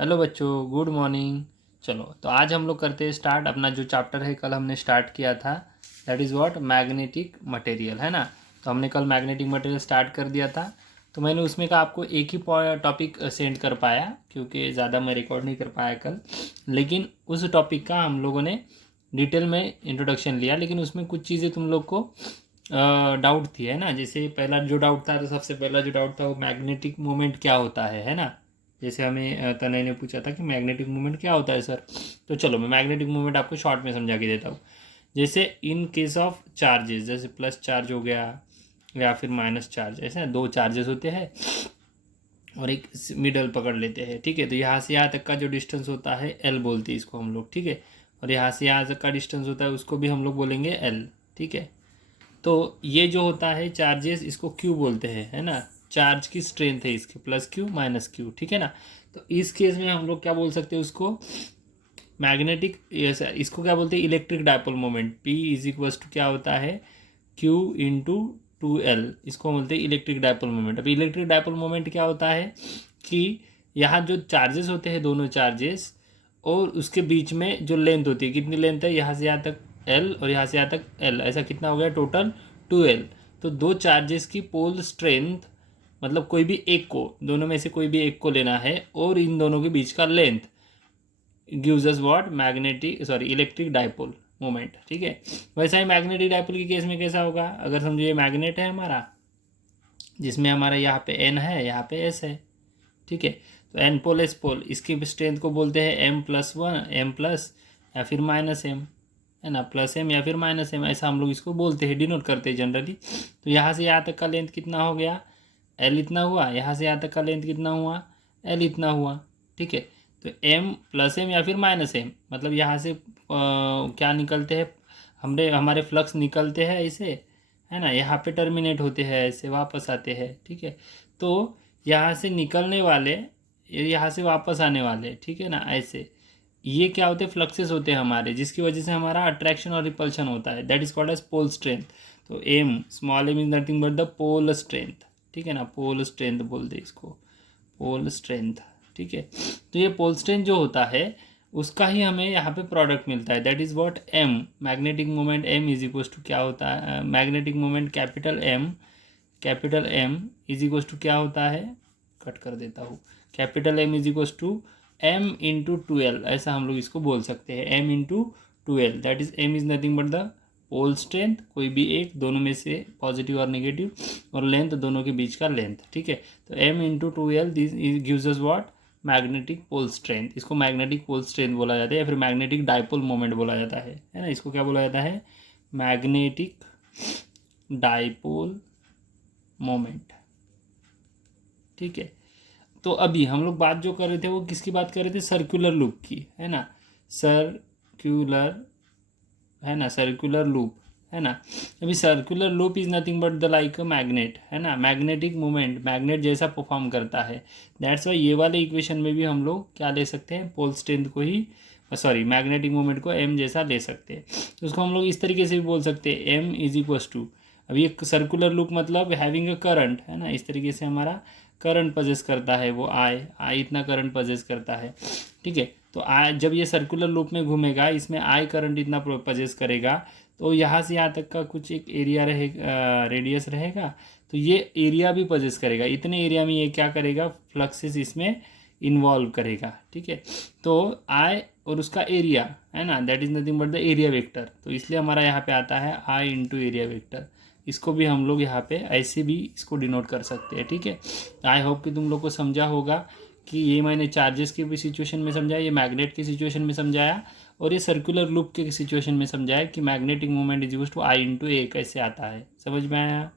Hello बच्चों, good morning. चलो तो आज हम लोग करते हैं स्टार्ट अपना जो चैप्टर है कल हमने स्टार्ट किया था, that is what magnetic material, है ना। तो हमने कल मैग्नेटिक मटेरियल स्टार्ट कर दिया था। तो मैंने उसमें का आपको एक ही टॉपिक सेंड कर पाया क्योंकि ज़्यादा मैं रिकॉर्ड नहीं कर पाया कल, लेकिन उस टॉपिक का हम लोगों ने डिटेल में इंट्रोडक्शन लिया, लेकिन उसमें कुछ चीज़ें तुम लोग को डाउट थी, है ना। जैसे पहला जो डाउट था, तो सबसे पहला जो डाउट था वो मैग्नेटिक मोमेंट क्या होता है ना। जैसे हमें तनय ने पूछा था कि मैग्नेटिक मूवमेंट क्या होता है सर। तो चलो मैं मैग्नेटिक मूवमेंट आपको शॉर्ट में समझा के देता हूँ। जैसे इन केस ऑफ चार्जेस, जैसे प्लस चार्ज हो गया या फिर माइनस चार्ज, ऐसे दो चार्जेस होते हैं और एक मिडल पकड़ लेते हैं, ठीक है। तो यहाँ से यहाँ तक का जो डिस्टेंस होता है एल बोलते हैं इसको हम लोग, ठीक है। और यहाँ से यहाँ तक का डिस्टेंस होता है उसको भी हम लोग बोलेंगे एल, ठीक है। तो ये जो होता है चार्जेस, इसको क्यू बोलते हैं, है ना। चार्ज की स्ट्रेंथ है इसकी प्लस क्यू माइनस क्यू, ठीक है ना। तो इस केस में हम लोग क्या बोल सकते हैं उसको, मैग्नेटिक, इसको क्या बोलते हैं, electric dipole moment. P is equals to क्या होता है, Q इंटू 2L, इसको बोलते हैं इलेक्ट्रिक डायपोल मोमेंट। अब इलेक्ट्रिक डायपोल मोमेंट क्या होता है कि यहाँ जो चार्जेस होते हैं, दोनों चार्जेस, और उसके बीच में जो लेंथ होती है, कितनी लेंथ है, यहाँ से यहाँ तक L और यहाँ से यहाँ तक L, ऐसा कितना हो गया टोटल 2L। तो दो चार्जेस की पोल स्ट्रेंथ, मतलब कोई भी एक को, दोनों में से कोई भी एक को लेना है, और इन दोनों के बीच का length gives us what, magnetic sorry electric dipole moment, ठीक है। वैसा ही मैग्नेटिक डायपोल के केस में कैसा होगा, अगर समझो ये मैग्नेट है हमारा, जिसमें हमारा यहाँ पे N है, यहाँ पे S है, ठीक है। तो N पोल S पोल, इसकी स्ट्रेंथ को बोलते हैं M+1, M+ या फिर -M, है ना, +M या फिर -M, ऐसा हम लोग इसको बोलते हैं, डिनोट करते हैं जनरली। तो यहाँ से यहाँ तक का लेंथ कितना हो गया, L इतना हुआ, यहाँ से यहाँ तक का लेंथ कितना हुआ, L इतना हुआ, ठीक है। तो M+M या फिर -M, मतलब यहाँ से क्या निकलते हैं, हमारे फ्लक्स निकलते हैं ऐसे, है ना, यहाँ पे टर्मिनेट होते हैं ऐसे, वापस आते हैं, ठीक है। तो यहाँ से निकलने वाले, यहाँ से वापस आने वाले, ठीक है ना, ऐसे ये क्या होते हैं, फ्लक्सेस होते हैं हमारे, जिसकी वजह से हमारा अट्रैक्शन और रिपल्शन होता है, that is called as pole strength. तो m small m is nothing but the pole strength, ठीक है ना, पोल स्ट्रेंथ बोलते हैं इसको, पोल स्ट्रेंथ, ठीक है। तो ये पोल स्ट्रेंथ जो होता है उसका ही हमें यहाँ पे प्रोडक्ट मिलता है, that is what M, magnetic moment M is equals to क्या होता है, magnetic moment capital M is equals to क्या होता है, कट कर देता हूँ, capital M is equals to M×2L, ऐसा हम लोग इसको बोल सकते हैं, M×2L, that is M is nothing but the pole strength, कोई भी एक, दोनों में से पॉजिटिव और नेगेटिव, और लेंथ दोनों के बीच का लेंथ, ठीक है। तो M×2L this gives us what, magnetic pole strength. इसको मैग्नेटिक पोल स्ट्रेंथ बोला जाता है या फिर मैग्नेटिक डायपोल मोमेंट बोला जाता है ना। इसको क्या बोला जाता है, मैग्नेटिक डायपोल मोमेंट, ठीक है। तो अभी हम लोग बात जो कर रहे थे वो किसकी बात कर रहे थे, सर्कुलर लूप की, है ना, सर्कुलर, है ना, सर्कुलर लूप, है ना। अभी circular loop is nothing but the like a magnet, है ना, मैग्नेटिक मोमेंट मैग्नेट जैसा परफॉर्म करता है। दैट्स वाई ये वाले इक्वेशन में भी हम लोग क्या ले सकते हैं, पोल स्ट्रेंथ को ही, सॉरी मैग्नेटिक मोमेंट को M जैसा ले सकते हैं। तो उसको हम लोग इस तरीके से भी बोल सकते हैं, M इज इक्वल्स टू, अब ये सर्कुलर लूप मतलब हैविंग अ करंट, है ना, इस तरीके से हमारा करंट पजेस करता है वो I इतना करंट पजेस करता है, ठीक है। तो I जब ये सर्कुलर लूप में घूमेगा, इसमें I करंट इतना पजेस करेगा, तो यहाँ से यहाँ तक का कुछ एक एरिया रहेगा, रेडियस रहेगा, तो ये एरिया भी पजेस करेगा, इतने एरिया में ये क्या करेगा, फ्लक्सेस इसमें इन्वॉल्व करेगा, ठीक है। तो I और उसका एरिया, है ना, that is nothing but the area vector, तो इसलिए हमारा यहाँ पे आता है I इंटू एरिया वेक्टर। इसको भी हम लोग यहाँ पे ऐसे भी इसको डिनोट कर सकते हैं, ठीक है। आई होप कि तुम लोग को समझा होगा कि ये मैंने चार्जेस की भी सिचुएशन में समझाया, ये मैग्नेट की सिचुएशन में समझाया, और ये सर्कुलर लूप के सिचुएशन में समझाया कि magnetic moment is equals to I/A कैसे आता है, समझ में आया।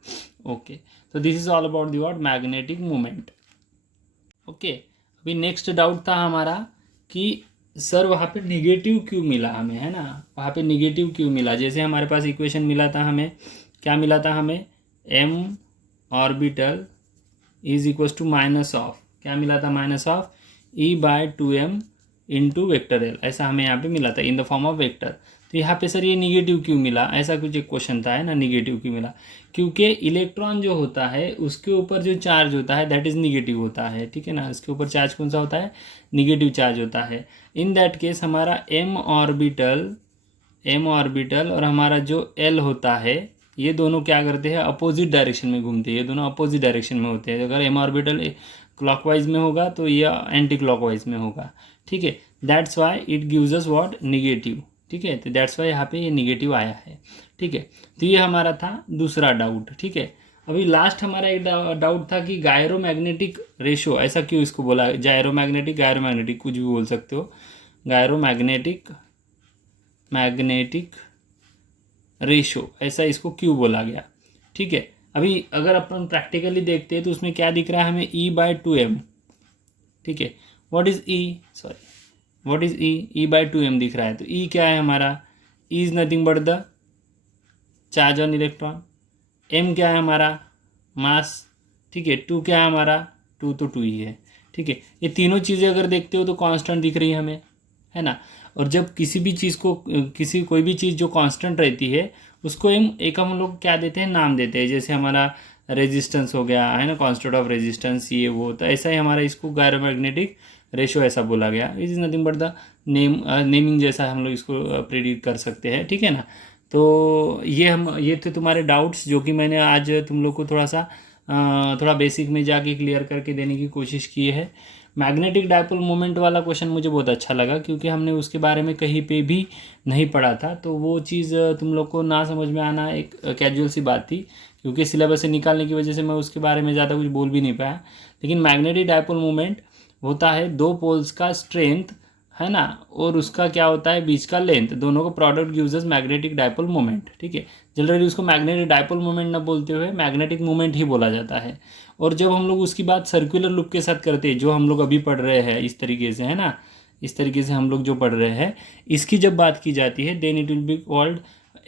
ओके, तो this is all about the what, magnetic moment. Okay, अभी नेक्स्ट डाउट था हमारा कि सर वहाँ पे निगेटिव क्यों मिला हमें, है ना, वहाँ पे निगेटिव क्यों मिला। जैसे हमारे पास इक्वेशन मिला था, हमें क्या मिला था, हमें M orbital is equals to minus of, क्या मिला था, -E/2m इंटू वेक्टर L, ऐसा हमें यहाँ पे मिला था in the form of vector. तो यहाँ पे सर ये निगेटिव क्यों मिला, ऐसा कुछ एक क्वेश्चन था, है ना, निगेटिव क्यों मिला, क्योंकि इलेक्ट्रॉन जो होता है उसके ऊपर जो चार्ज होता है दैट इज़ निगेटिव होता है, ठीक है ना, उसके ऊपर चार्ज कौन सा होता है, निगेटिव चार्ज होता है। इन दैट केस हमारा एम ऑर्बिटल और हमारा जो एल होता है ये दोनों क्या करते हैं, अपोजिट डायरेक्शन में घूमते हैं, ये दोनों अपोजिट डायरेक्शन में होते हैं। अगर एम ऑर्बिटल क्लॉकवाइज में होगा तो यह एंटी क्लॉकवाइज में होगा, ठीक है। That's why it gives us what, negative, ठीक है। तो दैट्स वाई यहाँ पे ये निगेटिव आया है, ठीक है। तो ये हमारा था दूसरा डाउट, ठीक है। अभी लास्ट हमारा एक डाउट था कि गायरोमैग्नेटिक रेशो, ऐसा क्यों इसको बोला, गायरोमैग्नेटिक कुछ भी बोल सकते हो, मैग्नेटिक रेशो, ऐसा इसको क्यों बोला गया, ठीक है। अभी अगर अपन प्रैक्टिकली देखते हैं तो उसमें क्या दिख रहा है हमें, E/2m, ठीक है। व्हाट इज E/2m दिख रहा है। तो E क्या है हमारा, E is nothing but the charge on electron, M क्या है हमारा, मास, ठीक है। 2 क्या है हमारा, 2 तो 2 ही है, ठीक है। ये तीनों चीज़ें अगर देखते हो तो कांस्टेंट दिख रही है हमें, है ना। और जब किसी भी चीज़ को कोई भी चीज़ जो कांस्टेंट रहती है उसको हम लोग क्या देते हैं, नाम देते हैं। जैसे हमारा रेजिस्टेंस हो गया, है ना, कांस्टेंट ऑफ रेजिस्टेंस, ये वो, तो ऐसा ही हमारा इसको गायरोमैग्नेटिक रेशो ऐसा बोला गया। It is nothing but the naming जैसा हम लोग इसको प्रेडिक्ट कर सकते हैं, ठीक है ना। तो ये थे तुम्हारे डाउट्स जो कि मैंने आज तुम लोग को थोड़ा बेसिक में जाके क्लियर करके देने की कोशिश की है। मैग्नेटिक डायपोल मोमेंट वाला क्वेश्चन मुझे बहुत अच्छा लगा क्योंकि हमने उसके बारे में कहीं पे भी नहीं पढ़ा था, तो वो चीज़ तुम लोग को ना समझ में आना एक कैजुअल सी बात थी, क्योंकि सिलेबस से निकालने की वजह से मैं उसके बारे में ज़्यादा कुछ बोल भी नहीं पाया। लेकिन मैग्नेटिक डायपोल मोमेंट होता है दो पोल्स का स्ट्रेंथ, है ना, और उसका क्या होता है बीच का लेंथ, दोनों को product gives us magnetic dipole moment, ठीक है। जनरली उसको मैग्नेटिक डायपोल मोमेंट ना बोलते हुए मैग्नेटिक मोमेंट ही बोला जाता है। और जब हम लोग उसकी बात सर्कुलर लूप के साथ करते हैं, जो हम लोग अभी पढ़ रहे हैं इस तरीके से, है ना, इस तरीके से हम लोग जो पढ़ रहे हैं, इसकी जब बात की जाती है then it will be called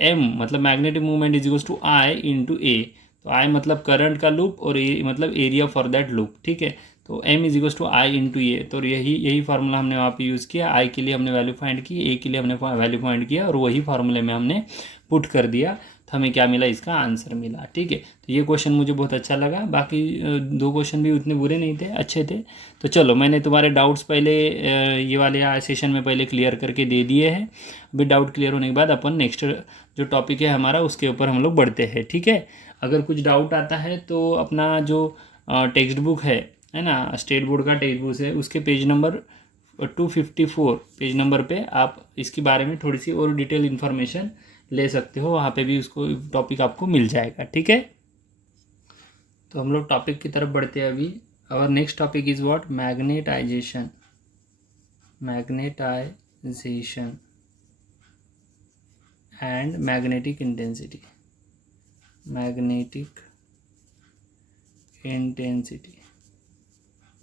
M, मतलब magnetic movement is equals to I into A. तो आई मतलब करंट का लूप और ए मतलब एरिया फॉर दैट लूप, ठीक है। तो M is equals to I into A, तो यही फार्मूला हमने वहाँ पे यूज़ किया। आई के लिए हमने वैल्यू फाइंड की, ए के लिए हमने वैल्यू फाइंड किया और वही फार्मूले में हमने पुट कर दिया, तो हमें क्या मिला, इसका आंसर मिला, ठीक है। तो ये क्वेश्चन मुझे बहुत अच्छा लगा, बाकी दो क्वेश्चन भी उतने बुरे नहीं थे, अच्छे थे। तो चलो मैंने तुम्हारे डाउट्स पहले ये वाले सेशन में पहले क्लियर करके दे दिए हैं। अभी डाउट क्लियर होने के बाद अपन नेक्स्ट जो टॉपिक है हमारा उसके ऊपर हम लोग बढ़ते हैं, ठीक है। अगर कुछ डाउट आता है तो अपना जो टेक्स्ट बुक है ना, स्टेट बोर्ड का टेक्स्ट बुक है, उसके पेज नंबर 254 पेज नंबर पे आप इसके बारे में थोड़ी सी और डिटेल इन्फॉर्मेशन ले सकते हो, वहाँ पे भी उसको टॉपिक आपको मिल जाएगा, ठीक है। तो हम लोग टॉपिक की तरफ बढ़ते हैं अभी। और next topic is what, magnetization and magnetic intensity,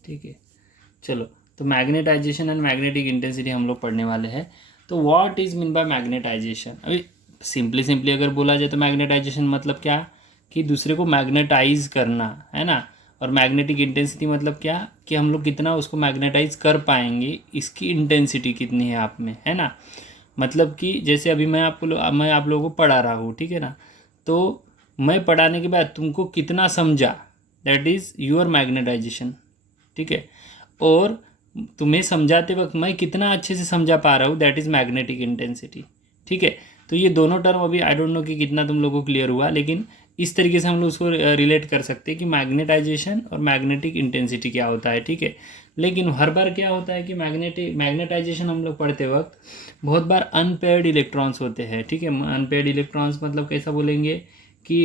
ठीक है। चलो, तो मैग्नेटाइजेशन एंड मैग्नेटिक इंटेंसिटी हम लोग पढ़ने वाले हैं। तो what is mean by magnetization, अभी सिंपली अगर बोला जाए तो मैग्नेटाइजेशन मतलब क्या, कि दूसरे को मैग्नेटाइज करना, है ना। और मैग्नेटिक इंटेंसिटी मतलब क्या, कि हम लोग कितना उसको मैग्नेटाइज कर पाएंगे, इसकी इंटेंसिटी कितनी है आप में, है ना। मतलब कि जैसे अभी मैं आप लोगों को पढ़ा रहा हूँ, ठीक है ना, तो मैं पढ़ाने के बाद तुमको कितना समझा, दैट इज़ योर मैग्नेटाइजेशन, ठीक है। और तुम्हें समझाते वक्त मैं कितना अच्छे से समझा पा रहा हूँ, दैट इज़ मैग्नेटिक इंटेंसिटी, ठीक है। तो ये दोनों टर्म अभी आई डोंट नो कि कितना तुम लोगों को क्लियर हुआ, लेकिन इस तरीके से हम लोग उसको रिलेट कर सकते हैं कि मैग्नेटाइजेशन और मैग्नेटिक इंटेंसिटी क्या होता है, ठीक है। लेकिन हर बार क्या होता है कि मैग्नेटाइजेशन हम लोग पढ़ते वक्त बहुत बार अनपेयर्ड इलेक्ट्रॉन्स होते हैं, ठीक है। अनपेयर्ड इलेक्ट्रॉन्स मतलब कैसा बोलेंगे कि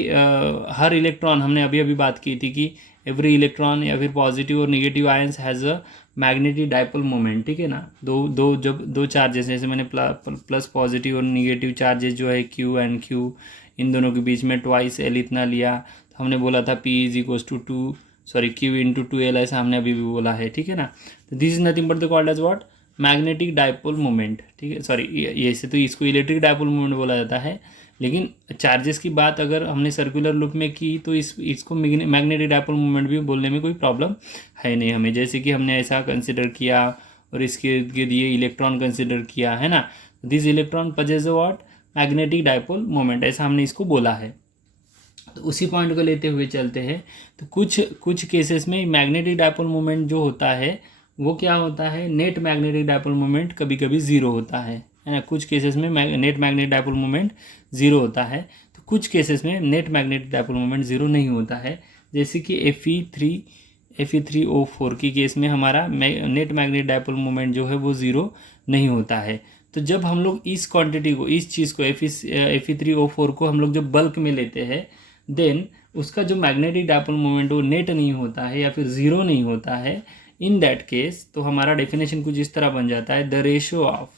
हर इलेक्ट्रॉन, हमने अभी अभी बात की थी कि एवरी इलेक्ट्रॉन या फिर पॉजिटिव और negative ions has a magnetic dipole moment, ठीक है ना। जब दो चार्जेस, जैसे मैंने प्लस पॉजिटिव और निगेटिव चार्जेस जो है क्यू एंड क्यू, इन दोनों के बीच में ट्वाइस एल इतना लिया, तो हमने बोला था P is equals to Q into 2l, ऐसा हमने अभी भी बोला है, ठीक है ना। तो this is nothing but the called as what, magnetic dipole moment, ठीक है। सॉरी, ये से तो इसको इलेक्ट्रिक डायपोल मोमेंट बोला जाता है, लेकिन चार्जेस की बात अगर हमने सर्कुलर लूप में की तो इसको मैग्नेटिक डायपोल मोमेंट भी बोलने में कोई प्रॉब्लम है नहीं हमें। जैसे कि हमने ऐसा कंसिडर किया और इसके इर्द गिर्द ये इलेक्ट्रॉन कंसिडर किया, है ना। This electron possess what, magnetic dipole moment, ऐसा हमने इसको बोला है। तो उसी पॉइंट को लेते हुए चलते हैं। तो कुछ केसेस में मैग्नेटिक डायपोल मोमेंट जो होता है वो क्या होता है, नेट मैग्नेटिक डायपोल मोमेंट कभी कभी ज़ीरो होता है ना। कुछ केसेस में net magnetic dipole moment zero होता है, तो कुछ केसेस में net magnetic dipole moment zero नहीं होता है। जैसे कि Fe3O4 की केस में हमारा नेट मैग्नेटिक डायपोल मोमेंट जो है वो ज़ीरो नहीं होता है। तो जब हम लोग इस क्वांटिटी को, इस चीज़ को Fe3O4 को हम लोग जब बल्क में लेते हैं, देन उसका जो मैग्नेटिक डायपोल मोमेंट वो नेट नहीं होता है या फिर ज़ीरो नहीं होता है। इन दैट केस तो हमारा डेफिनेशन कुछ इस तरह बन जाता है, द रेशियो ऑफ,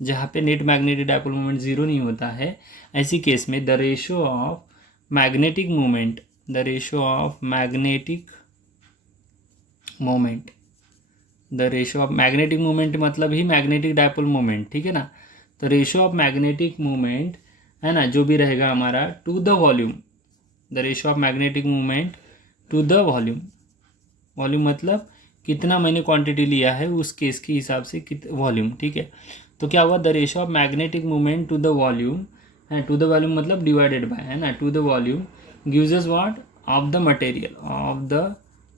जहाँ पे net magnetic dipole moment zero नहीं होता है, ऐसी केस में the ratio of magnetic moment, the ratio of magnetic moment, the ratio of magnetic moment मतलब ही मैग्नेटिक डायपोल मोमेंट, ठीक है ना। तो रेशियो ऑफ मैग्नेटिक मोमेंट है ना, जो भी रहेगा हमारा to the volume, the ratio of magnetic moment to the volume, volume मतलब कितना मैंने क्वांटिटी लिया है उस केस के हिसाब से वॉल्यूम, ठीक है। तो क्या हुआ, the ratio of magnetic moment to the volume है, टू द वॉल्यूम मतलब डिवाइडेड बाय, है ना, to the volume gives us what, of the material, of the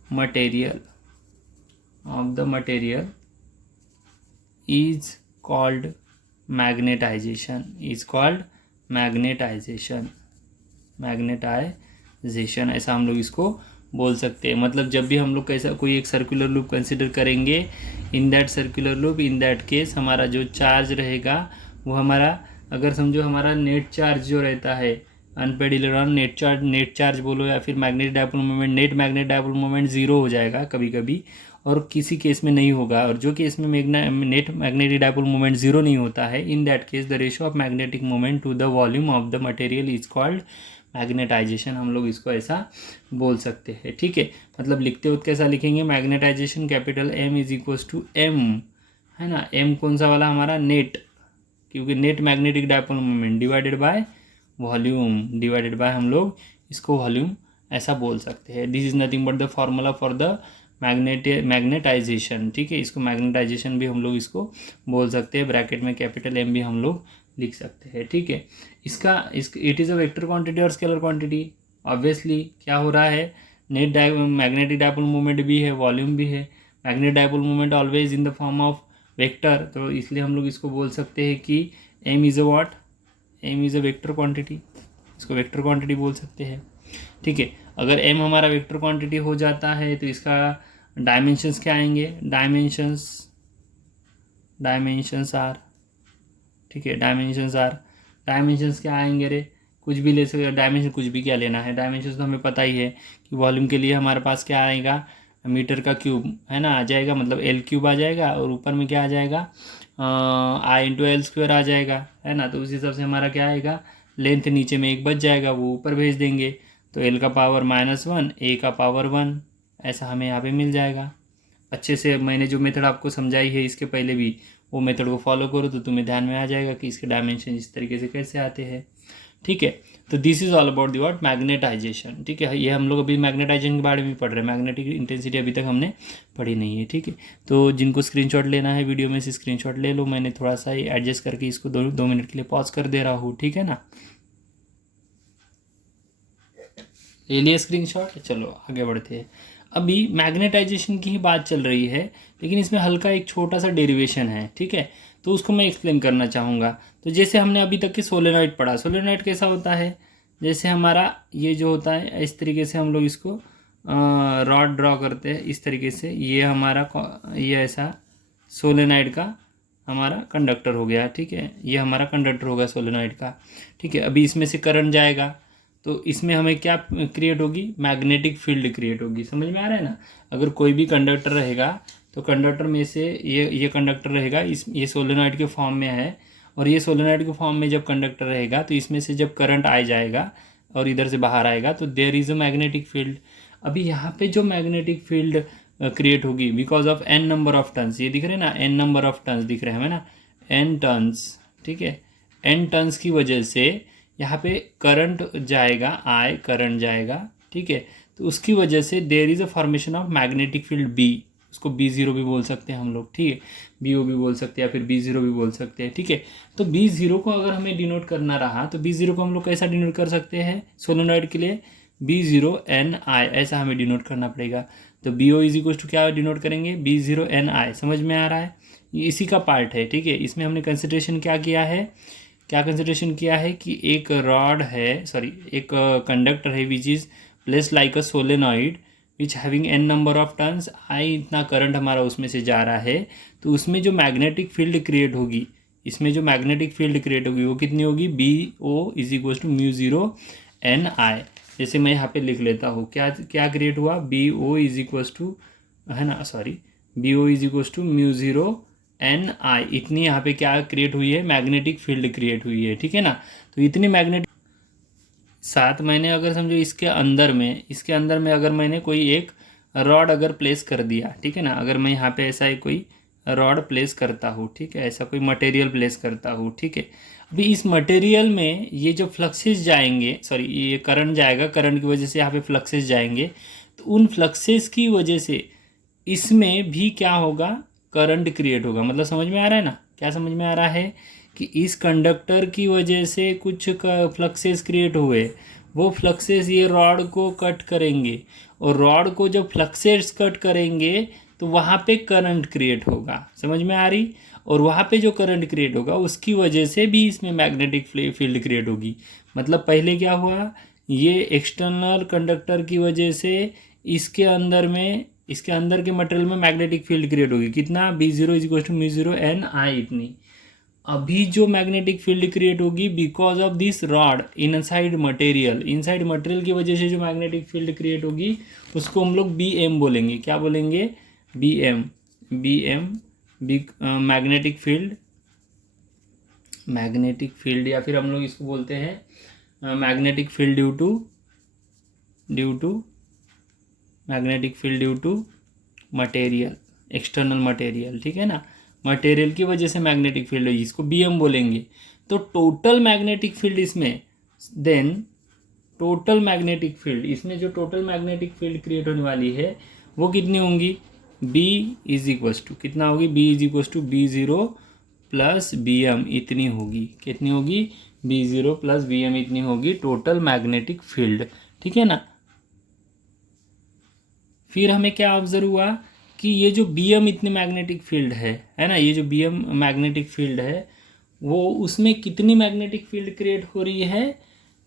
material, of the material is called magnetization, is called magnetization, magnetization ऐसा हम लोग इसको बोल सकते हैं। मतलब जब भी हम लोग कैसा कोई एक सर्कुलर लूप कंसिडर करेंगे, in that circular loop, in that case हमारा जो चार्ज रहेगा वो हमारा, अगर समझो हमारा नेट चार्ज जो रहता है अनपेड इलेक्ट्रॉन, नेट चार्ज बोलो या फिर magnetic dipole moment, net magnetic dipole moment zero हो जाएगा कभी कभी और किसी केस में नहीं होगा। और जो केस में net magnetic dipole moment zero नहीं होता है, in that case the ratio of magnetic moment to the volume of the material is called magnetization, हम लोग इसको ऐसा बोल सकते हैं, ठीक है। मतलब लिखते वक्त कैसा लिखेंगे, magnetization capital M is equals to M, है ना। M कौन सा वाला हमारा, नेट, क्योंकि net magnetic dipole moment divided by volume, divided by हम लोग इसको वॉल्यूम ऐसा बोल सकते हैं। This is nothing but the formula for the magnetization, ठीक है। इसको मैग्नेटाइजेशन भी हम लोग इसको बोल सकते हैं, ब्रैकेट में कैपिटल M भी हम लोग लिख सकते हैं, ठीक है। It is a vector quantity और स्केलर क्वांटिटी। ऑब्वियसली क्या हो रहा है, मैग्नेटिक डायपोल मोमेंट भी है, वॉल्यूम भी है। Magnetic dipole moment always in the form of vector, तो इसलिए हम लोग इसको बोल सकते हैं कि M is a what, M is a vector quantity, इसको वेक्टर क्वांटिटी बोल सकते हैं, ठीक है। अगर M हमारा वेक्टर क्वांटिटी हो जाता है तो इसका डायमेंशंस क्या आएंगे, डायमेंशंस आर, ठीक है, डायमेंशंस क्या आएंगे रे, कुछ भी ले सकते, डायमेंशन कुछ भी क्या लेना है, डायमेंशंस तो हमें पता ही है कि वॉल्यूम के लिए हमारे पास क्या आएगा, मीटर का क्यूब, है ना, आ जाएगा, मतलब L³ आ जाएगा और ऊपर में क्या आ जाएगा, I×L² आ जाएगा, है ना। तो उस हिसाब से हमारा क्या आएगा, लेंथ नीचे में एक बच जाएगा, वो ऊपर भेज देंगे, तो L का पावर -1, A का पावर 1, ऐसा हमें यहाँ पे मिल जाएगा। अच्छे से मैंने जो मेथड आपको समझाई है इसके पहले भी, वो मेथड को फॉलो करो तो तुम्हें ध्यान में आ जाएगा कि इसके डायमेंशन इस तरीके से कैसे आते हैं, ठीक है। तो this is all about the what, magnetization, ठीक है। ये हम लोग अभी मैग्नेटाइजेशन के बारे में पढ़ रहे हैं, मैग्नेटिक इंटेंसिटी अभी तक हमने पढ़ी नहीं है, ठीक है। तो जिनको स्क्रीनशॉट लेना है वीडियो में से स्क्रीनशॉट ले लो, मैंने थोड़ा सा एडजस्ट करके इसको 2 मिनट के लिए पॉज कर दे रहा हूँ, ठीक है ना। ले लिया स्क्रीनशॉट, चलो आगे बढ़ते हैं। अभी मैग्नेटाइजेशन की ही बात चल रही है, लेकिन इसमें हल्का एक छोटा सा डेरिवेशन है, ठीक है, तो उसको मैं एक्सप्लेन करना चाहूँगा। तो जैसे हमने अभी तक के सोलेनॉइड पढ़ा, सोलेनॉइड कैसा होता है, जैसे हमारा ये जो होता है इस तरीके से हम लोग इसको रॉड ड्रॉ करते हैं इस तरीके से, ये हमारा ये ऐसा सोलेनॉइड का हमारा कंडक्टर हो गया, ठीक है, ये हमारा कंडक्टर होगा सोलेनॉइड का, ठीक है। अभी इसमें से करंट जाएगा तो इसमें हमें क्या क्रिएट होगी, मैग्नेटिक फील्ड क्रिएट होगी, समझ में आ रहा है ना। अगर कोई भी कंडक्टर रहेगा तो कंडक्टर में से ये कंडक्टर रहेगा, ये सोलेनॉइड के फॉर्म में है, और ये सोलेनॉइड के फॉर्म में जब कंडक्टर रहेगा तो इसमें से जब करंट आ जाएगा और इधर से बाहर आएगा तो there is a magnetic field. अभी यहाँ पे जो मैग्नेटिक फील्ड क्रिएट होगी because of n number of turns, ये दिख रहे हैं ना, n नंबर ऑफ टर्न्स दिख रहे हैं हमें ना, n टर्न्स, ठीक है, n टर्न्स की वजह से यहाँ पे करंट जाएगा, करंट जाएगा, ठीक है। तो उसकी वजह से there is a formation of magnetic field B, उसको B0 भी बोल सकते हैं हम लोग, ठीक है, BO भी बोल सकते हैं या फिर B0 भी बोल सकते हैं, ठीक है। तो B0 को अगर हमें डिनोट करना रहा तो B0 को हम लोग कैसा डिनोट कर सकते हैं सोलेनॉइड के लिए, B0NI ऐसा हमें डिनोट करना पड़ेगा। तो BO इज इक्वल टू क्या डिनोट करेंगे, B0NI। समझ में आ रहा है, ये इसी का पार्ट है, ठीक है। इसमें हमने कंसिडरेशन क्या किया है, क्या कंसिडरेशन किया है कि एक रॉड है, सॉरी एक कंडक्टर है which is place like a solenoid which having n number of turns, I इतना करंट हमारा उसमें से जा रहा है, तो उसमें जो मैग्नेटिक फील्ड क्रिएट होगी, इसमें जो मैग्नेटिक फील्ड क्रिएट होगी वो कितनी होगी, BO is equal to μ0NI। जैसे मैं यहाँ पे लिख लेता हूँ, क्या क्या क्रिएट हुआ, BO इज इक्वल टू, है ना, sorry, BO is equal to μ0NI, इतनी यहाँ पे क्या क्रिएट हुई है, मैग्नेटिक फील्ड क्रिएट हुई है, ठीक है ना। तो इतनी मैग्नेटिक साथ मैंने अगर समझो इसके अंदर में अगर मैंने कोई एक रॉड अगर प्लेस कर दिया, ठीक है ना, अगर मैं यहाँ पे ऐसा ही कोई रॉड प्लेस करता हूँ, ठीक है, ऐसा कोई मटेरियल प्लेस करता हूँ, ठीक है। अभी इस मटेरियल में ये जो फ्लक्सेस जाएंगे, सॉरी ये करंट जाएगा, करंट की वजह से यहाँ पे फ्लक्सेस जाएंगे, तो उन फ्लक्सेस की वजह से इसमें भी क्या होगा, करंट क्रिएट होगा। मतलब समझ में आ रहा है ना, क्या समझ में आ रहा है कि इस कंडक्टर की वजह से कुछ फ्लक्सेस क्रिएट हुए, वो फ्लक्सेस ये रॉड को कट करेंगे, और रॉड को जब फ्लक्सेस कट करेंगे तो वहाँ पे करंट क्रिएट होगा। समझ में आ रही, और वहाँ पे जो करंट क्रिएट होगा उसकी वजह से भी इसमें मैग्नेटिक फील्ड क्रिएट होगी। मतलब पहले क्या हुआ, ये एक्सटर्नल कंडक्टर की वजह से इसके अंदर के मटेरियल में मैग्नेटिक फील्ड क्रिएट होगी, कितना, B0 is equal to μ0NI इतनी। अभी जो मैग्नेटिक फील्ड क्रिएट होगी because of this rod inside material की वजह से जो मैग्नेटिक फील्ड क्रिएट होगी उसको हम लोग BM बोलेंगे। क्या बोलेंगे, BM मैग्नेटिक फील्ड, या फिर हम लोग इसको बोलते हैं magnetic field due to material, external material, ठीक है ना, मटेरियल की वजह से मैग्नेटिक फील्ड होगी, इसको BM बोलेंगे। तो टोटल मैग्नेटिक फील्ड इसमें, देन टोटल मैग्नेटिक फील्ड इसमें जो टोटल मैग्नेटिक फील्ड क्रिएट होने वाली है वो कितनी होंगी, B इज इक्वल्स टू कितना होगी, B is equals to B0 plus BM इतनी होगी, कितनी होगी, B0 प्लस BM इतनी होगी टोटल मैग्नेटिक फील्ड, ठीक है ना। फिर हमें क्या ऑब्जर्व हुआ कि ये जो BM इतनी मैग्नेटिक फील्ड है ना, ये जो BM मैग्नेटिक फील्ड है वो उसमें कितनी मैग्नेटिक फील्ड क्रिएट हो रही है,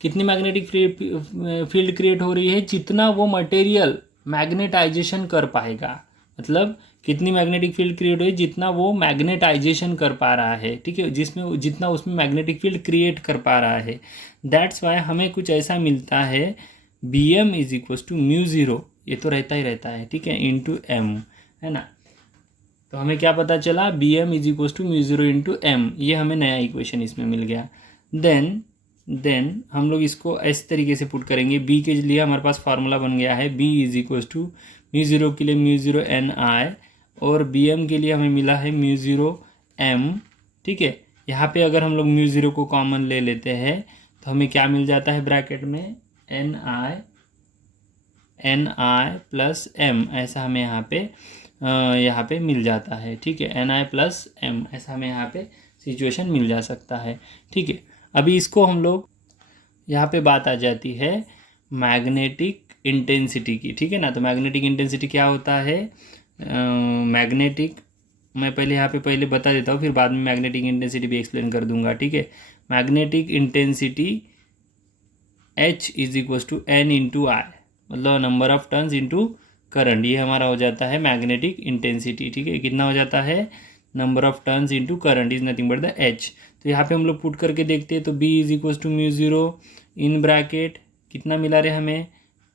कितनी मैग्नेटिक फील्ड क्रिएट हो रही है, जितना वो मटेरियल मैग्नेटाइजेशन कर पाएगा। मतलब कितनी मैग्नेटिक फील्ड क्रिएट हुई, जितना वो मैग्नेटाइजेशन कर पा रहा है, ठीक है, जिसमें जितना उसमें मैग्नेटिक फील्ड क्रिएट कर पा रहा है। दैट्स वाई हमें कुछ ऐसा मिलता है, BM इज इक्वल टू μ0, ये तो रहता ही रहता है, ठीक है, इंटू M, है ना। तो हमें क्या पता चला, BM is equal to μ0 into M, ये हमें नया इक्वेशन इसमें मिल गया। देन हम लोग इसको इस तरीके से पुट करेंगे, B के लिए हमारे पास फार्मूला बन गया है, B इज इक्वल टू μ0 के लिए μ0NI, और BM के लिए हमें मिला है μ0M, ठीक है। यहाँ पे अगर हम लोग μ0 को कॉमन ले लेते हैं तो हमें क्या मिल जाता है ब्रैकेट में, NI प्लस M, ऐसा हमें यहाँ पे मिल जाता है, ठीक है, NI प्लस M ऐसा हमें यहाँ पे सिचुएशन मिल जा सकता है, ठीक है। अभी इसको हम लोग यहाँ पे बात आ जाती है मैग्नेटिक इंटेंसिटी की, ठीक है ना। तो मैग्नेटिक इंटेंसिटी क्या होता है, मैग्नेटिक, मैं पहले यहाँ पे पहले बता देता हूँ, फिर बाद में मैग्नेटिक इंटेंसिटी भी एक्सप्लेन कर दूंगा, ठीक है। Magnetic intensity H is equal to N into I, मतलब number of turns into current, ये हमारा हो जाता है मैग्नेटिक इंटेंसिटी, ठीक है। कितना हो जाता है, number of turns into current is nothing but the H। तो यहाँ पे हम लोग पुट करके देखते हैं, तो B is equal to μ0 in bracket कितना मिला रहे हमें,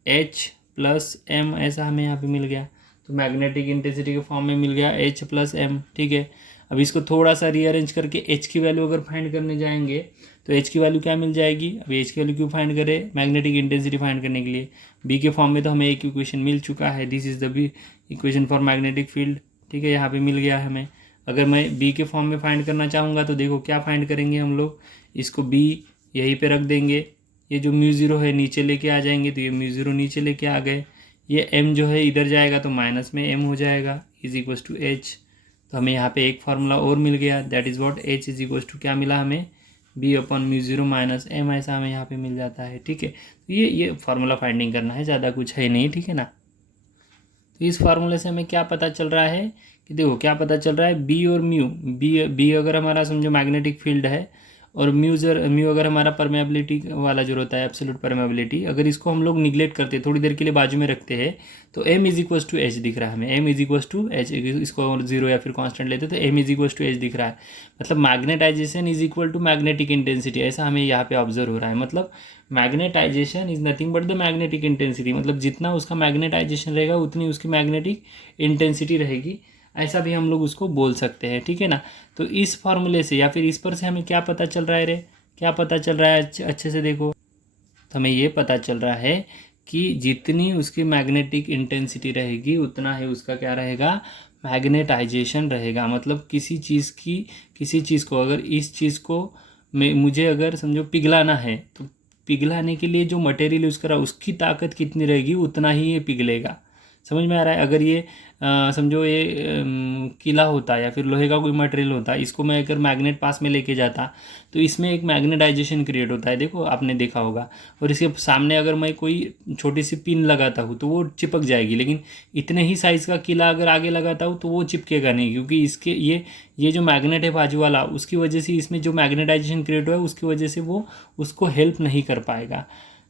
H प्लस M, ऐसा हमें यहाँ पे मिल गया। तो मैग्नेटिक इंटेंसिटी के फॉर्म में मिल गया H प्लस M, ठीक है। अब इसको थोड़ा सा रीअरेंज करके H की वैल्यू अगर फाइंड करने जाएंगे तो H की वैल्यू क्या मिल जाएगी, अभी H की वैल्यू क्यों फाइंड करें, मैग्नेटिक इंटेंसिटी फाइंड करने के लिए। B के फॉर्म में तो हमें एक इक्वेशन मिल चुका है, this is the B equation for magnetic field, ठीक है, यहाँ पे मिल गया हमें। अगर मैं B के फॉर्म में फाइंड करना चाहूँगा तो देखो क्या फाइंड करेंगे हम लोग, इसको B यहीं पे रख देंगे, ये जो μ0 है नीचे लेके आ जाएंगे, तो ये μ0 नीचे लेके आ गए, ये M जो है इधर जाएगा तो माइनस में M हो जाएगा, इज इक्वल टू एच। तो हमें यहाँ पे एक फार्मूला और मिल गया, that is what H is equal to क्या मिला हमें, B upon mu zero minus M, ऐसा हमें यहाँ पे मिल जाता है। ठीक है, तो ये फार्मूला फाइंडिंग करना है, ज़्यादा कुछ है नहीं। ठीक है ना, तो इस फार्मूले से हमें क्या पता चल रहा है कि देखो क्या पता चल रहा है, बी और म्यू, बी अगर हमारा समझो मैग्नेटिक फील्ड है और म्यू अगर हमारा परमेबिलिटी वाला जो होता है एब्सोल्यूट परमेबिलिटी, अगर इसको हम लोग निगलेक्ट करते हैं, थोड़ी देर के लिए बाजू में रखते हैं, तो M is equals to H दिख रहा है हमें, M is equals to H, इसको जीरो या फिर कांस्टेंट लेते तो M is equals to H दिख रहा है। मतलब magnetization is equal to magnetic intensity, ऐसा हमें यहाँ पे ऑब्जर्व हो रहा है। मतलब magnetization is nothing but the magnetic intensity, मतलब जितना उसका मैग्नेटाइजेशन रहेगा उतनी उसकी मैग्नेटिक इंटेंसिटी रहेगी, ऐसा भी हम लोग उसको बोल सकते हैं। ठीक है ना, तो इस फॉर्मूले से या फिर इस पर से हमें क्या पता चल रहा है रे, क्या पता चल रहा है अच्छे से देखो, तो हमें ये पता चल रहा है कि जितनी उसकी मैग्नेटिक इंटेंसिटी रहेगी उतना ही उसका क्या रहेगा, मैग्नेटाइजेशन रहेगा। मतलब किसी चीज़ को अगर इस चीज़ को मुझे अगर समझो पिघलाना है, तो पिघलाने के लिए जो मटेरियल यूज़ करा उसकी ताकत कितनी रहेगी उतना ही ये पिघलेगा। समझ में आ रहा है। अगर ये समझो ये किला होता या फिर लोहे का कोई मटेरियल होता, इसको मैं अगर मैग्नेट पास में लेके जाता तो इसमें एक मैग्नेटाइजेशन क्रिएट होता है, देखो आपने देखा होगा। और इसके सामने अगर मैं कोई छोटी सी पिन लगाता हूँ तो वो चिपक जाएगी, लेकिन इतने ही साइज़ का किला अगर आगे लगाता हूँ तो वो चिपकेगा नहीं, क्योंकि इसके ये जो मैग्नेट है बाजू वाला, उसकी वजह से इसमें जो मैग्नेटाइजेशन क्रिएट हुआ है उसकी वजह से वो उसको हेल्प नहीं कर पाएगा।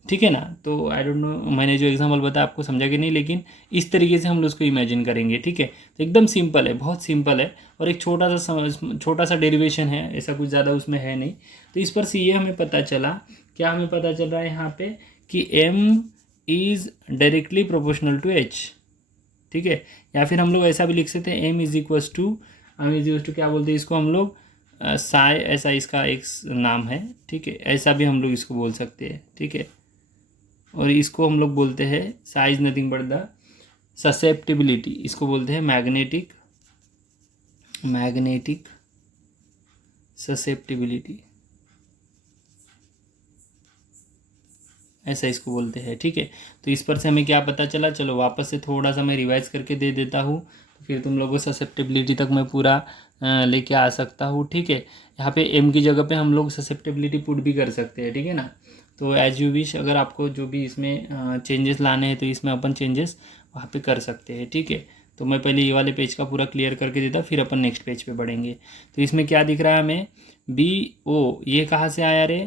ठीक है ना, तो आई डोंट नो मैंने जो एग्जांपल बताया आपको समझा कि नहीं, लेकिन इस तरीके से हम लोग उसको इमेजिन करेंगे। ठीक है, तो एकदम सिंपल है, बहुत सिंपल है, और एक छोटा सा डेरिवेशन है, ऐसा कुछ ज़्यादा उसमें है नहीं। तो इस पर से ये हमें पता चला, क्या हमें पता चल रहा है यहाँ पे कि m is directly proportional to h। ठीक है, या फिर हम लोग ऐसा भी लिख सकते हैं m इज इक्वल्स टू क्या बोलते हैं इसको हम लोग, साई, ऐसा इसका एक नाम है। ठीक है, ऐसा भी हम लोग इसको बोल सकते हैं। ठीक है, और इसको हम लोग बोलते हैं size nothing but the susceptibility, इसको बोलते हैं मैग्नेटिक ससेप्टिबिलिटी, ऐसा इसको बोलते हैं। ठीक है, तो इस पर से हमें क्या पता चला, चलो वापस से थोड़ा सा मैं रिवाइज करके दे देता हूँ, तो फिर तुम लोगों को ससेप्टिबिलिटी तक मैं पूरा लेके आ सकता हूँ। ठीक है, यहाँ पे एम की जगह पे हम लोग ससेप्टिबिलिटी पुट भी कर सकते हैं। ठीक है ना, तो एज यू विश, अगर आपको जो भी इसमें चेंजेस लाने हैं तो इसमें अपन चेंजेस वहाँ पे कर सकते हैं। ठीक है, तो मैं पहले ये वाले पेज का पूरा क्लियर करके देता, फिर अपन नेक्स्ट पेज पे बढ़ेंगे। तो इसमें क्या दिख रहा है हमें, बी ओ, ये कहाँ से आया रे,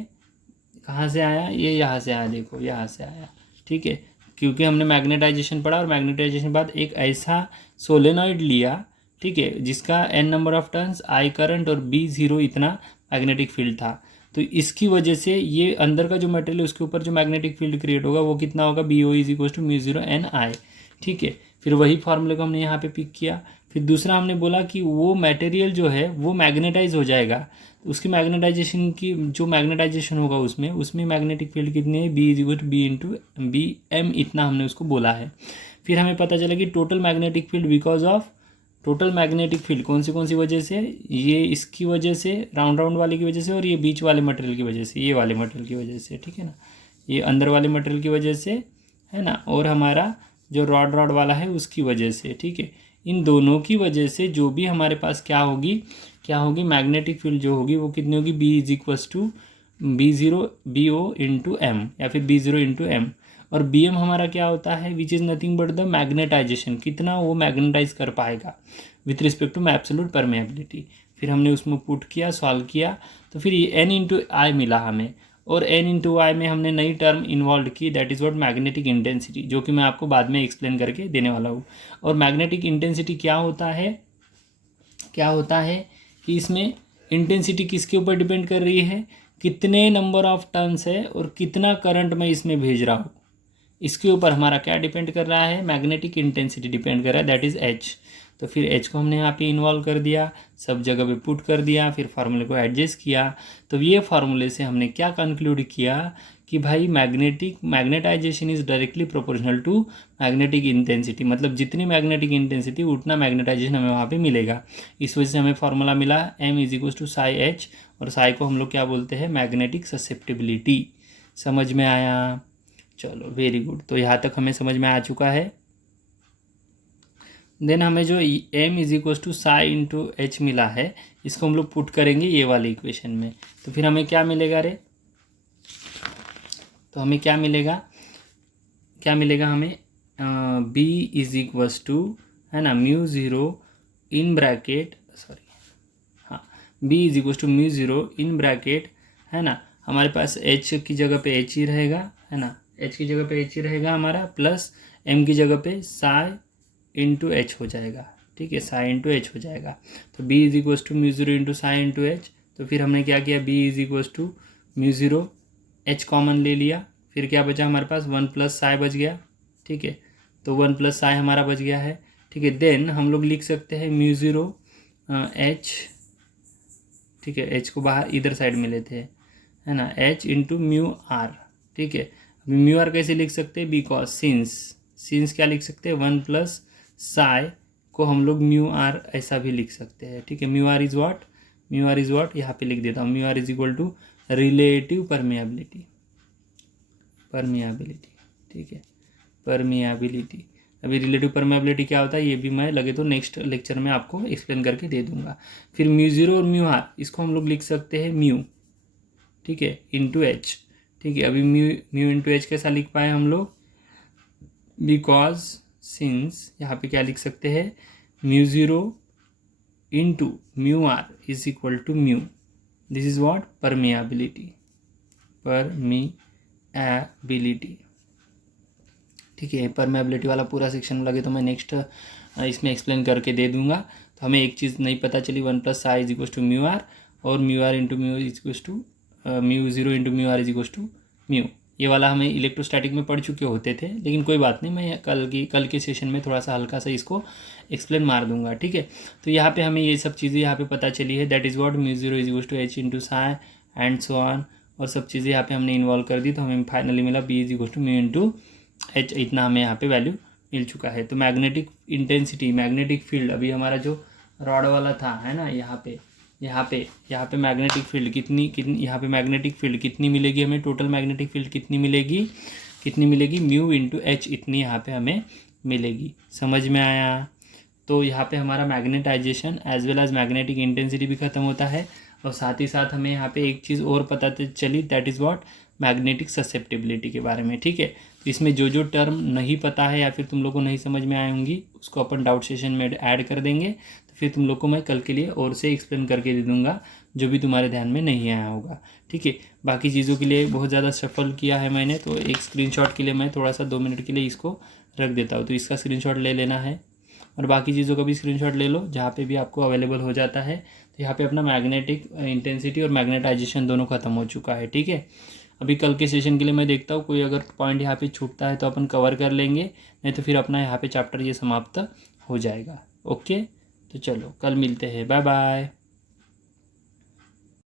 कहाँ से आया, ये यहाँ से आया, देखो यहाँ से आया। ठीक है, क्योंकि हमने मैग्नेटाइजेशन पढ़ा, और मैग्नेटाइजेशन के बाद एक ऐसा सोलेनॉइड लिया, ठीक है, जिसका n number of turns, I current और B ज़ीरो इतना मैग्नेटिक फील्ड था। तो इसकी वजह से ये अंदर का जो मटेरियल है उसके ऊपर जो मैग्नेटिक फील्ड क्रिएट होगा वो कितना होगा, BO is equal to mu zero NI। ठीक है, फिर वही फार्मूले को हमने यहाँ पे पिक किया। फिर दूसरा हमने बोला कि वो मटेरियल जो है वो मैग्नेटाइज हो जाएगा, तो उसकी मैग्नेटाइजेशन की जो मैग्नेटाइजेशन होगा उसमें मैग्नेटिक फील्ड कितनी है, B is equal to B into B M, इतना हमने उसको बोला है। फिर हमें पता चला कि total magnetic field because of, total magnetic field कौन सी वजह से, ये इसकी वजह से, राउंड वाले की वजह से, और ये बीच वाले मटेरियल की वजह से, ये वाले मटेरियल की वजह से। ठीक है ना, ये अंदर वाले मटेरियल की वजह से है ना, और हमारा जो रॉड वाला है उसकी वजह से। ठीक है, इन दोनों की वजह से जो भी हमारे पास क्या होगी मैग्नेटिक फील्ड जो होगी वो कितनी होगी, B is equals to B O into M, या फिर बी ज़ीरो इंटू एम। और बी एम हमारा क्या होता है, which is nothing but the magnetization, कितना वो मैग्नेटाइज कर पाएगा with respect to absolute permeability. फिर हमने उसमें पुट किया, सॉल्व किया, तो फिर ये एन इंटू आई मिला हमें, और एन इंटू आई में हमने नई टर्म इन्वॉल्व की, that is what magnetic intensity, जो कि मैं आपको बाद में एक्सप्लेन करके देने वाला हूँ। और मैग्नेटिक इंटेंसिटी क्या होता है कि इसमें इंटेंसिटी किसके ऊपर डिपेंड कर रही है, कितने नंबर ऑफ टर्न्स है और कितना करंट मैं इसमें भेज रहा हूँ, इसके ऊपर हमारा क्या डिपेंड कर रहा है, मैग्नेटिक इंटेंसिटी डिपेंड कर रहा है, दैट इज़ एच। तो फिर एच को हमने यहाँ पे इन्वॉल्व कर दिया, सब जगह पे पुट कर दिया, फिर फार्मूले को एडजस्ट किया। तो ये फार्मूले से हमने क्या कंक्लूड किया कि भाई magnetization is directly proportional to magnetic intensity, मतलब जितनी मैग्नेटिक इंटेंसिटी उतना मैग्नेटाइजेशन हमें वहाँ पे मिलेगा। इस वजह से हमें फार्मूला मिला m is equal to psi H, और साई को हम लोग क्या बोलते हैं, मैग्नेटिक ससेप्टिबिलिटी। समझ में आया, चलो वेरी गुड, तो यहाँ तक हमें समझ में आ चुका है। देन हमें जो m is equal to psi into H मिला है, इसको हम लोग पुट करेंगे ये वाली इक्वेशन में, तो फिर हमें क्या मिलेगा रे? तो हमें क्या मिलेगा हमें b इज इक्वल टू, है ना, mu zero in bracket, sorry हाँ, b is equal to mu zero in bracket, है ना, हमारे पास h की जगह पे h ही रहेगा, है ना, h की जगह पे h ही रहेगा हमारा, प्लस m की जगह पे साई इंटू एच हो जाएगा, ठीक है, साई इंटू एच हो जाएगा। तो b is equal to mu zero into psi into H, तो फिर हमने क्या किया, b is equal to mu zero, h common ले लिया, फिर क्या बचा हमारे पास, 1 प्लस साई बच गया, ठीक है, तो 1 प्लस साई हमारा बच गया है, ठीक है। देन हम लोग लिख सकते हैं म्यू ज़ीरो एच, ठीक है, एच को बाहर इधर साइड में लेते हैं, है ना, एच इंटू म्यू आर, ठीक है। अभी म्यू आर कैसे लिख सकते हैं, बिकॉज सिंस क्या लिख सकते हैं, 1 प्लस साई को हम लोग म्यू आर ऐसा भी लिख सकते हैं, ठीक है। म्यू आर इज वॉट यहाँ पे लिख देता हूँ, mu are is equal to relative permeability, ठीक है, परमिएबिलिटी। अभी रिलेटिव परमेबिलिटी क्या होता है ये भी मैं लगे तो नेक्स्ट लेक्चर में आपको एक्सप्लेन करके दे दूंगा। फिर म्यू ज़ीरो और म्यू आर, इसको हम लोग लिख सकते हैं म्यू, ठीक है, इंटू एच, ठीक है। अभी म्यू इंटू एच कैसा लिख पाए हम लोग, बिकॉज सिंस यहाँ पे क्या लिख सकते हैं, mu zero into mu are is equal to mu, this is what, permeability, ठीक है। परमेबिलिटी वाला पूरा सेक्शन लगे तो मैं नेक्स्ट इसमें एक्सप्लेन करके दे दूंगा। तो हमें एक चीज़ नहीं पता चली, 1 plus psi is equal to mu r, और mu r into mu is equal to mu zero into mu are is equal to mu. ये वाला हमें इलेक्ट्रोस्टैटिक में पढ़ चुके होते थे, लेकिन कोई बात नहीं, मैं कल के सेशन में थोड़ा सा हल्का सा इसको एक्सप्लेन मार दूंगा, ठीक है। तो यहाँ पे हमें ये सब चीज़ें यहाँ पे पता चली है, that is what mu zero is equal to H into psi and so on, और सब चीज़ें यहाँ पे हमने इन्वॉल्व कर दी, तो हमें फाइनली मिला B is equal to mu into H, इतना हमें यहाँ पे वैल्यू मिल चुका है। तो मैग्नेटिक इंटेंसिटी, मैग्नेटिक फील्ड अभी हमारा जो रॉड वाला था, है ना, यहाँ पे मैग्नेटिक फील्ड कितनी यहाँ पे मैग्नेटिक फील्ड कितनी मिलेगी हमें, टोटल मैग्नेटिक फील्ड कितनी मिलेगी, म्यू इंटू एच, इतनी यहाँ पे हमें मिलेगी। समझ में आया? तो यहाँ पे हमारा magnetization as well as magnetic intensity भी ख़त्म होता है, और साथ ही साथ हमें यहाँ पे एक चीज़ और पता चली, that is what, magnetic susceptibility के बारे में, ठीक है। तो इसमें जो टर्म नहीं पता है या फिर तुम लोग को नहीं समझ में आए होंगी, उसको अपन डाउट सेशन में ऐड कर देंगे, तो फिर तुम लोग को मैं कल के लिए और से एक्सप्लेन करके दे दूँगा जो भी तुम्हारे ध्यान में नहीं आया होगा, ठीक है। बाकी चीज़ों के लिए बहुत ज़्यादा सफल किया है मैंने, तो एक स्क्रीनशॉट के लिए मैं थोड़ा सा 2 मिनट के लिए इसको रख देता हूँ, तो इसका स्क्रीनशॉट ले लेना है, और बाकी चीज़ों का भी स्क्रीनशॉट ले लो जहाँ पे भी आपको अवेलेबल हो जाता है। तो यहाँ पे अपना मैग्नेटिक इंटेंसिटी और मैग्नेटाइजेशन दोनों खत्म हो चुका है, ठीक है। अभी कल के सेशन के लिए मैं देखता हूँ कोई अगर पॉइंट यहाँ पे छूटता है तो अपन कवर कर लेंगे, नहीं तो फिर अपना यहाँ पे चैप्टर ये समाप्त हो जाएगा। ओके, तो चलो कल मिलते हैं, बाय बाय।